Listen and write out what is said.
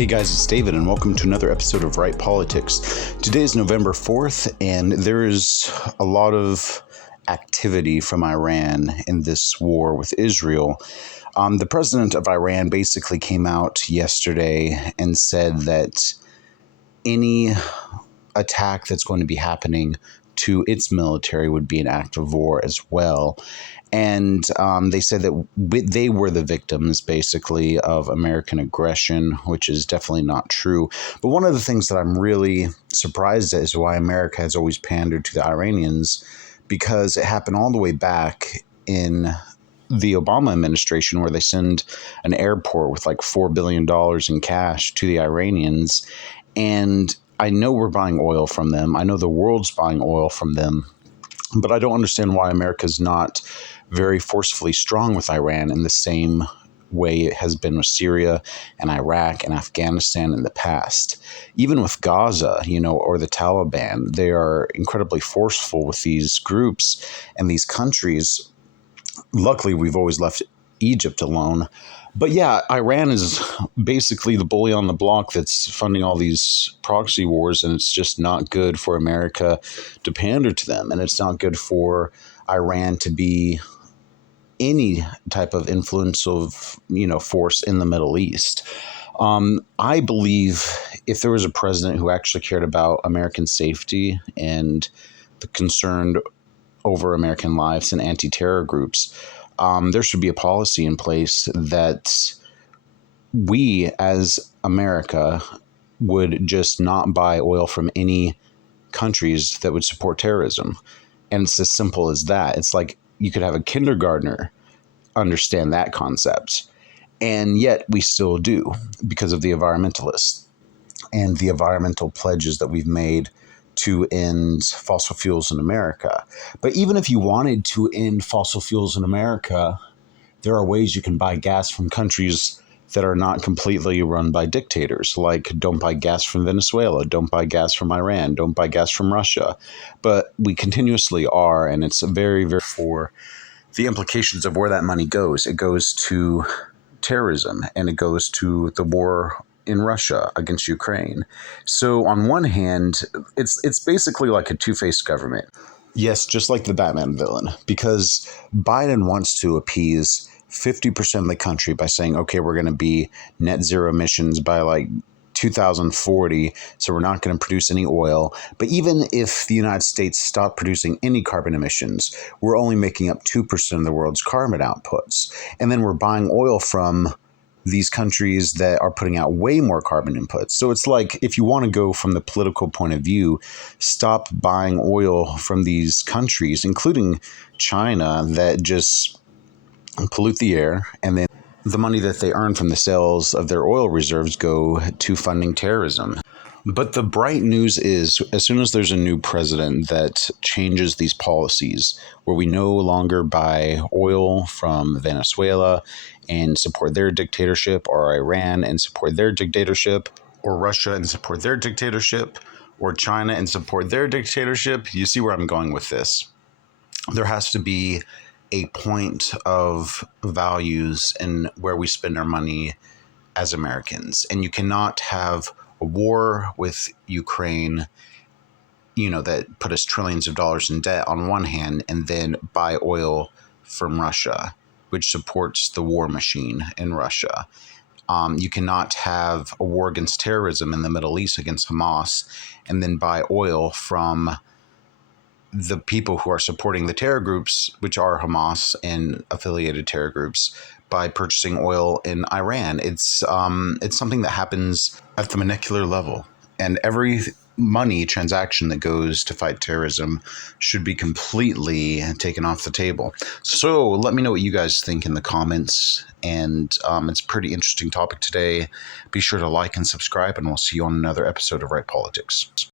Hey guys, it's David, and welcome to another episode of Right Politics. Today is November 4th, and there is a lot of activity from Iran in this war with Israel. The president of Iran basically came out yesterday and said that any attack that's going to be happening to its military would be an act of war as well. And they said that they were the victims, basically, of American aggression, which is definitely not true. But one of the things that I'm really surprised at is why America has always pandered to the Iranians, because it happened all the way back in the Obama administration, where they send an airport with like $4 billion in cash to the Iranians. And I know we're buying oil from them. I know the world's buying oil from them. But I don't understand why America's not very forcefully strong with Iran in the same way it has been with Syria and Iraq and Afghanistan in the past. Even with Gaza, or the Taliban, they are incredibly forceful with these groups and these countries. Luckily, we've always left Egypt alone. But yeah, Iran is basically the bully on the block that's funding all these proxy wars, and it's just not good for America to pander to them, and it's not good for Iran to be any type of influence of, force in the Middle East. I believe if there was a president who actually cared about American safety and the concern over American lives and anti-terror groups, there should be a policy in place that we as America would just not buy oil from any countries that would support terrorism. And it's as simple as that. It's like you could have a kindergartner understand that concept. And yet we still do, because of the environmentalists and the environmental pledges that we've made to end fossil fuels in America. But even if you wanted to end fossil fuels in America, there are ways you can buy gas from countries that are not completely run by dictators. Like, don't buy gas from Venezuela, don't buy gas from Iran, don't buy gas from Russia. But we continuously are, and it's very, very for the implications of where that money goes. It goes to terrorism, and it goes to the war in Russia against Ukraine. So on one hand, it's basically like a two-faced government. Yes, just like the Batman villain, because Biden wants to appease 50% of the country by saying, okay, we're going to be net zero emissions by like 2040, so we're not going to produce any oil. But even if the United States stopped producing any carbon emissions, we're only making up 2% of the world's carbon outputs. And then we're buying oil from these countries that are putting out way more carbon inputs. So it's like, if you want to go from the political point of view, stop buying oil from these countries, including China, that just pollute the air, and then the money that they earn from the sales of their oil reserves go to funding terrorism. But the bright news is, as soon as there's a new president that changes these policies, where we no longer buy oil from Venezuela and support their dictatorship, or Iran and support their dictatorship, or Russia and support their dictatorship, or China and support their dictatorship, you see where I'm going with this. There has to be a point of values in where we spend our money as Americans. And you cannot have a war with Ukraine, that put us trillions of dollars in debt on one hand, and then buy oil from Russia, which supports the war machine in Russia. You cannot have a war against terrorism in the Middle East against Hamas, and then buy oil from the people who are supporting the terror groups, which are Hamas and affiliated terror groups, by purchasing oil in Iran. It's something that happens at the molecular level, and every money transaction that goes to fight terrorism should be completely taken off the table. So let me know what you guys think in the comments, and it's a pretty interesting topic today. Be sure to like and subscribe, and we'll see you on another episode of Right Politics.